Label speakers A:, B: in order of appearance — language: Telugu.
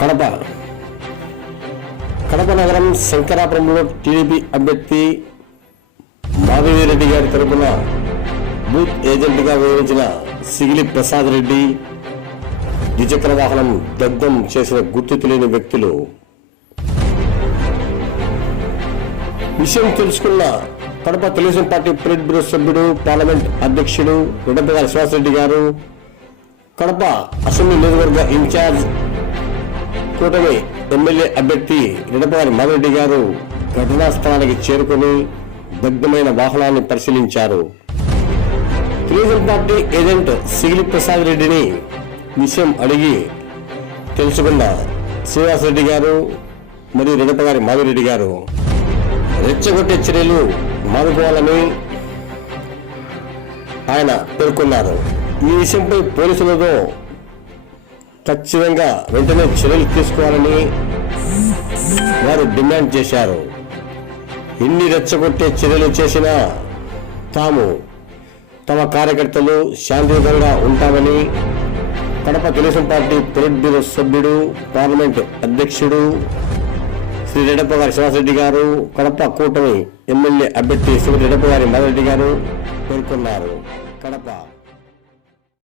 A: కడప. కడప నగరం శంకరాపురంలో టీడీపీ అభ్యర్థి మాధవిరెడ్డి గారి తరపున బూత్ ఏజెంట్గా వివరించిన సిగిలి ప్రసాద్ రెడ్డి ద్విచక్ర వాహనం దగ్ధం చేసిన గుర్తు తెలియని వ్యక్తులు. విషయం తెలుసుకున్న Kadapa Telugudesam party polit bureau సభ్యుడు పార్లమెంట్ అధ్యక్షుడు రెడ్డపగారి శ్వాసరెడ్డి గారు కడప అసెంబ్లీ నియోజకవర్గ ఇన్ఛార్జ్ కూటమి ఎమ్మెల్యే అభ్యర్థి రెడ్డపగారి మాధవరెడ్డి గారు ఘటనా స్థలానికి చేరుకుని దగ్ధమైన వాహనాన్ని పరిశీలించారు. తెలుగుదేశం పార్టీ ఏజెంట్ సిగిలి ప్రసాద్ రెడ్డిని విషయం అడిగి తెలుసుకున్న శ్రీనివాసరెడ్డి గారు మరియు రెడ్డపగారి మాధురెడ్డి గారు రెచ్చగొట్టే చర్యలు మానుకోవాలని ఆయన పేర్కొన్నారు. ఈ విషయంపై పోలీసులతో ఖచ్చితంగా వెంటనే చర్యలు తీసుకోవాలని వారు డిమాండ్ చేశారు. ఎన్ని రెచ్చగొట్టే చర్యలు చేసినా తాము తమ కార్యకర్తలు శాంతియుతంగా ఉంటామని Kadapa Telugudesam party polit bureau సభ్యుడు పార్లమెంట్ అధ్యక్షుడు శ్రీ రెడ్డప్ప గారి శివాసరెడ్డి గారు కడప కూటమి ఎమ్మెల్యే అభ్యర్థి శ్రీ రెడ్డప్ప గారి మదరెడ్డి గారు పేర్కొన్నారు. కడప